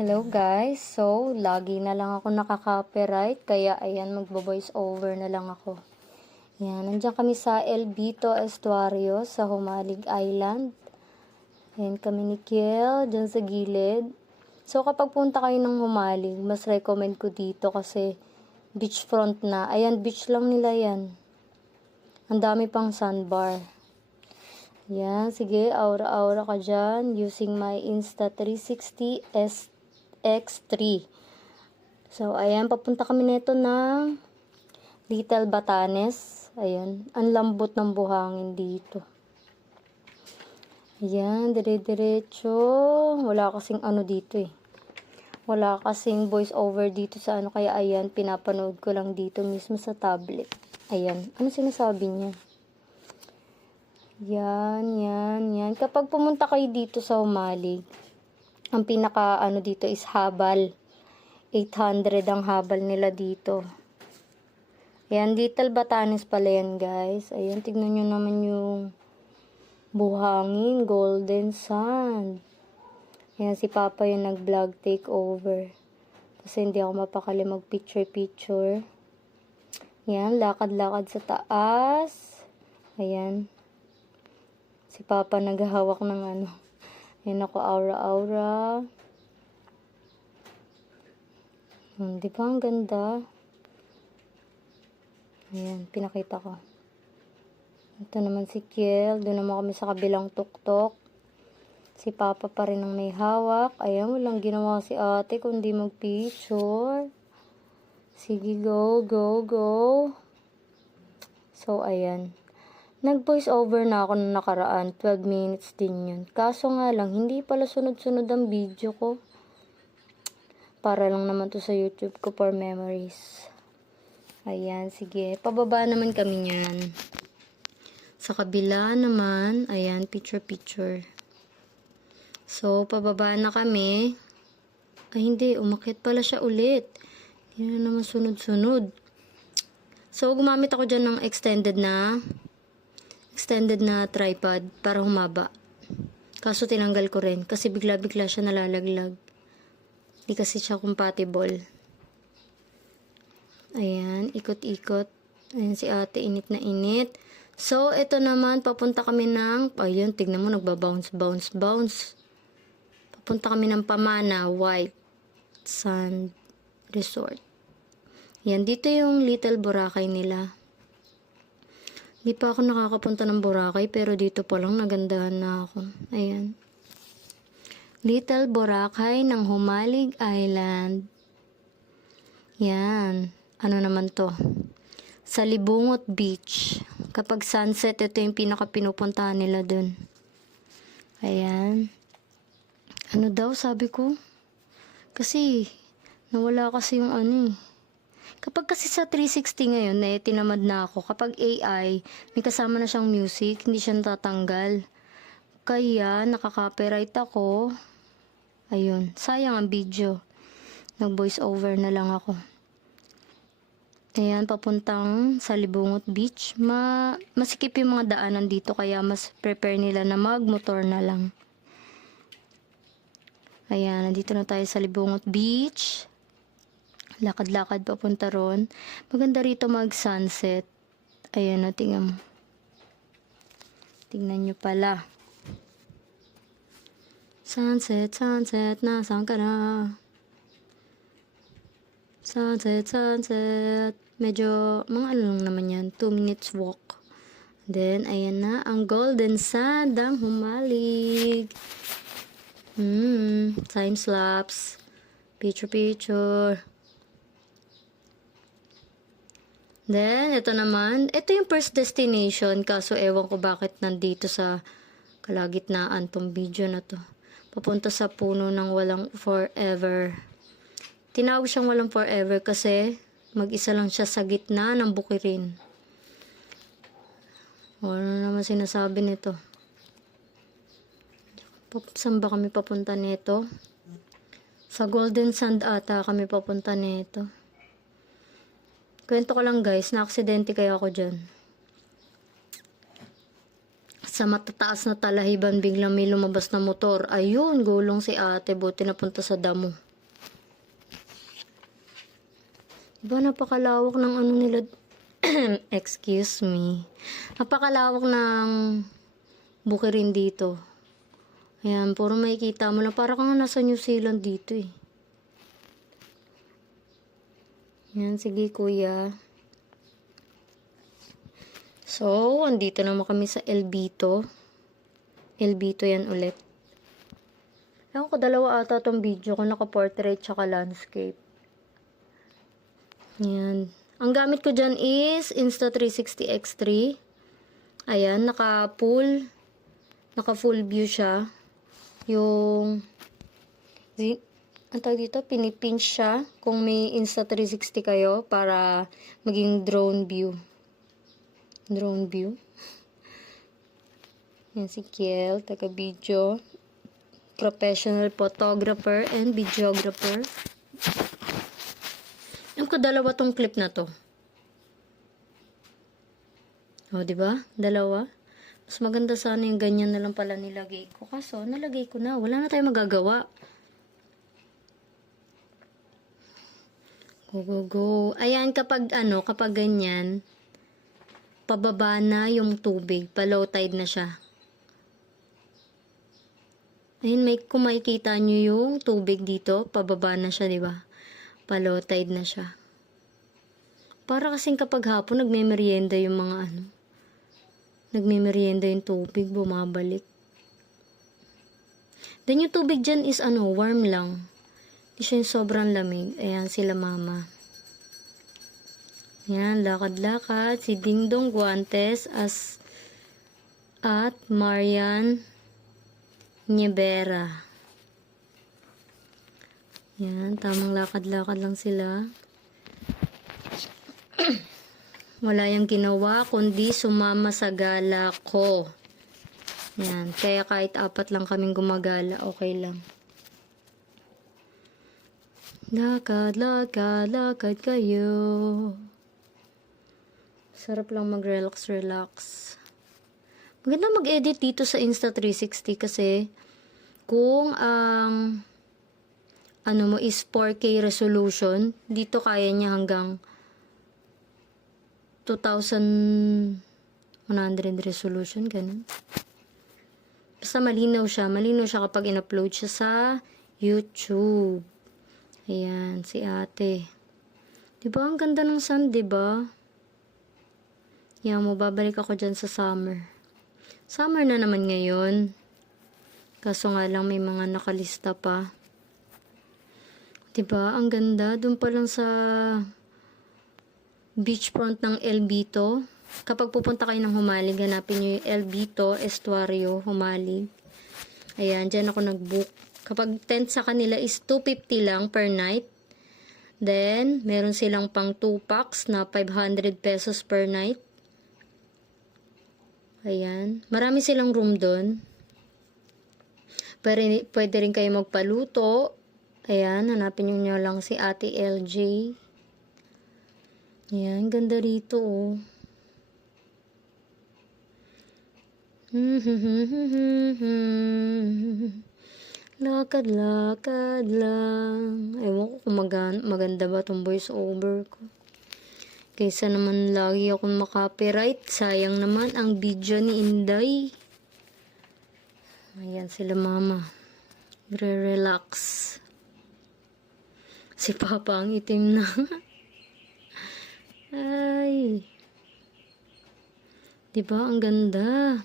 Hello guys, so lagi na lang ako nakaka-copyright kaya ayan magbo-voice over na lang ako. Ayan, nandiyan kami sa El Bito Estuario sa Humalig Island. Ayan kami ni Kiel dyan sa gilid. So kapag punta kayo ng Humalig, mas recommend ko dito kasi beachfront na. Ayan, beach lang nila yan. Ang dami pang sandbar. Yan, sige, aura-aura ka dyan using my Insta360 X3. So, ayan, papunta kami nito ng Little Batanes. Ayan, ang lambot ng buhangin dito. Ayan, dire-diretso. Wala kasing ano dito eh. Wala kasing voice over dito sa ano, kaya ayan, pinapanood ko lang dito mismo sa tablet. Ayan, ano sinasabi niya? Yan. Kapag pumunta kayo dito sa Humalig, ang pinaka ano dito is habal. 800 ang habal nila dito. Ayan, Little Batanes pala yan guys. Ayan, tignan nyo naman yung buhangin, golden sand. Ayan, si Papa yung nag-vlog takeover. Kasi hindi ako mapakali mag-picture-picture. Ayan, lakad-lakad sa taas. Ayan. Si Papa naghahawak ng ano. Ayan ako, aura-aura. Di ba? Ang ganda. Ayan, pinakita ko. Ito naman si Kiel. Doon naman kami sa kabilang tuktok. Si Papa pa rin ang may hawak. Ayan, walang ginawa si ate kundi mag-picture. Sige, go. So, ayan. Nag-voice over na ako nung nakaraan. 12 minutes din yun. Kaso nga lang, hindi pala sunod-sunod ang video ko. Para lang naman to sa YouTube ko for memories. Ayan, sige. Pababa naman kami niyan. Sa kabila naman, ayan, picture. So, pababa na kami. Ay, hindi. Umakyat pala siya ulit. Hindi na naman sunod-sunod. So, gumamit ako dyan ng extended na tripod para humaba. Kaso tinanggal ko rin kasi bigla-bigla siya nalalaglag. Hindi kasi siya compatible. Ayan, ikot-ikot. Ayan si ate, init na init. So, ito naman, papunta kami ng, ayun, tignan mo, nagbabounce. Papunta kami ng Pamana, White Sand Resort. Yan, dito yung Little Boracay nila. Di pa ako nakakapunta ng Boracay, pero dito pa lang nagandahan na ako. Ayan. Little Boracay ng Humalig Island. Yan. Ano naman to? Salibungot Beach. Kapag sunset, ito yung pinaka-pinupuntahan nila dun. Ayan. Ano daw, sabi ko? Kasi, nawala kasi yung ano eh. Kapag kasi sa 360 ngayon, tinamad na ako. Kapag AI, may kasama na siyang music, hindi siya natatanggal. Kaya, nakaka-copyright ako. Ayun, sayang ang video. Nag-voice over na lang ako. Ayan, papuntang Salibungot Beach. Masikip yung mga daanan dito, kaya mas prepare nila na mag-motor na lang. Ayan, nandito na tayo sa Salibungot Beach. Lakad-lakad papunta ron. Maganda rito mag-sunset. Ayan o, tingnan mo. Tingnan nyo pala. Sunset, nasaan ka na? Sunset. Medyo, mga ano lang naman yan. 2 minutes walk. Then, ayan na, ang golden sand ang Humalig. Time lapse. Picture. Then, ito naman, ito yung first destination, kaso ewan ko bakit nandito sa kalagitnaan tong video na to. Papunta sa puno ng walang forever. Tinawag siyang walang forever kasi mag-isa lang siya sa gitna ng bukirin. Ano naman sinasabi nito? Saan ba kami papunta nito? Sa Golden Sand ata kami papunta nito. Kwento ko lang guys, na-aksidente kaya ako dyan. Sa matataas na talahiban, biglang may lumabas na motor. Ayun, gulong si ate, buti napunta sa damo. Diba napakalawak ng ano nila, excuse me. Napakalawak ng bukirin dito. Ayan, puro makikita mo na para kang nasa New Zealand dito eh. Ayan, sige kuya. So, andito naman kami sa El Bito. El Bito yan ulit. Ewan ko, dalawa ata tong video ko, naka-portrait tsaka landscape. Ayan. Ang gamit ko dyan is Insta360 X3. Ayan, naka-full view siya. Yung, ang tawag dito, pinipinch siya kung may Insta360 kayo para maging drone view. Drone view. Yan si Kiel, taga-video. Professional photographer and videographer. Yung dalawa tong clip na to. O, diba? Dalawa. Mas maganda sana yung ganyan na lang pala nilagay ko. Kaso, nalagay ko na. Wala na tayong magagawa. Go, go, go. Ayan, kapag ganyan, pababa na yung tubig. Pa-low tide na siya. Ayun, kung makikita nyo yung tubig dito, pababa na siya, diba? Pa-low tide na siya. Para kasing kapag hapon, nagme-merienda yung mga nagme-merienda yung tubig, bumabalik. Then yung tubig dyan is warm lang. Hindi siya yung sobrang lamig. Ayan, sila mama. Ayan, lakad-lakad. Si Dingdong Guantes at Marian Niebera. Yan, tamang lakad-lakad lang sila. Wala yung ginawa, kundi sumama sa gala ko. Yan, kaya kahit 4 lang kaming gumagala, okay lang. Lakad, lakad, lakad kayo. Sarap lang mag-relax. Maganda mag-edit dito sa Insta360 kasi kung ang mo is 4K resolution, dito kaya niya hanggang 2,100 resolution, ganun. Basta malinaw siya kapag in-upload siya sa YouTube. Ayan, si ate. Diba, ang ganda ng sun, diba? Yan mo, babalik ako dyan sa summer. Summer na naman ngayon. Kaso nga lang may mga nakalista pa. Diba? Ang ganda. Doon pa lang sa beachfront ng El Bito. Kapag pupunta kayo ng Humalig, hanapin nyo yung El Bito, Estuario, Humalig. Ayan, dyan ako nag-book. Kapag tent sa kanila is 250 lang per night. Then, meron silang pang 2 packs na 500 pesos per night. Ayan. Marami silang room doon. Pwede rin kayo magpaluto. Ayan, hanapin nyo lang si Ate LJ. Ayan, ganda rito oh. Lakad-lakad lang. Ewan ko kung maganda ba itong voice over ko. Kaysa naman lagi akong makopyright. Sayang naman ang video ni Inday. Ayan sila mama. Relax. Si Papa ang itim na. Ay. Diba? Ang ganda.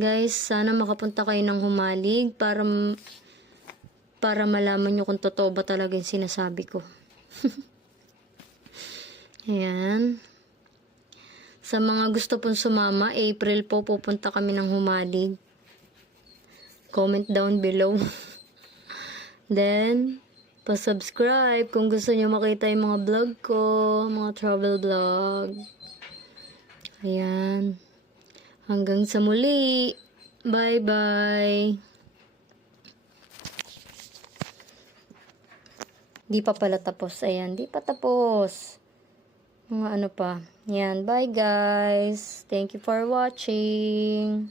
Guys, sana makapunta kayo ng Humalig para malaman nyo kung totoo ba talaga yung sinasabi ko. Ayan. Sa mga gusto pong sumama, April po pupunta kami ng Humalig. Comment down below. Then, pa-subscribe kung gusto nyo makita yung mga vlog ko, mga travel vlog. Ayan. Hanggang sa muli. Bye-bye. Di pa pala tapos. Ayan, di pa tapos. Mga ano pa. Ayan, bye guys. Thank you for watching.